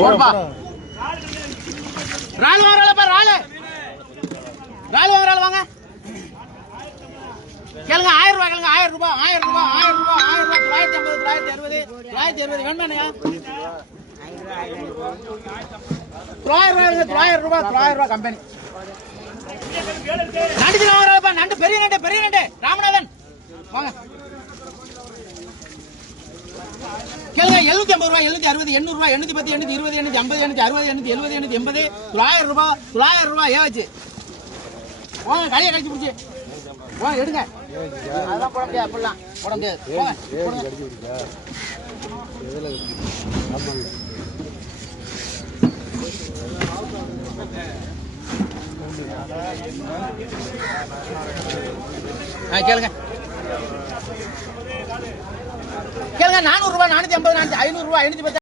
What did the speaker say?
போடுப்பா. ராலு வாங்கறாளப்பா, ராலு வாங்கறாள வாங்க. கேளுங்க 1000 ரூபாய் கேளுங்க. 1000 ரூபாய் 1000 ரூபாய் 1000 ரூபாய் 1000 ரூபாய் 950 960 வேண்டாம்யா. 900 ரூபாய் கம்பெனி. நண்டு வாங்கறாளப்பா, நண்டு பெரிய நண்டு ராமநாதன் வாங்க. கேளுங்க 750 ரூபாய் 760 800 ரூபாய் 810 820 850 860 870 880 900 ரூபாய் 900 ரூபாய் ஏச்சு வாங்க. கடையை கழிச்சு பிடிச்சி வாங்க எடுங்க. அதெல்லாம் போட முடியாது, அப்படிலாம் போட முடியாது. கேளுங்க 400 ரூபாய் 450 500 ரூபாய் 510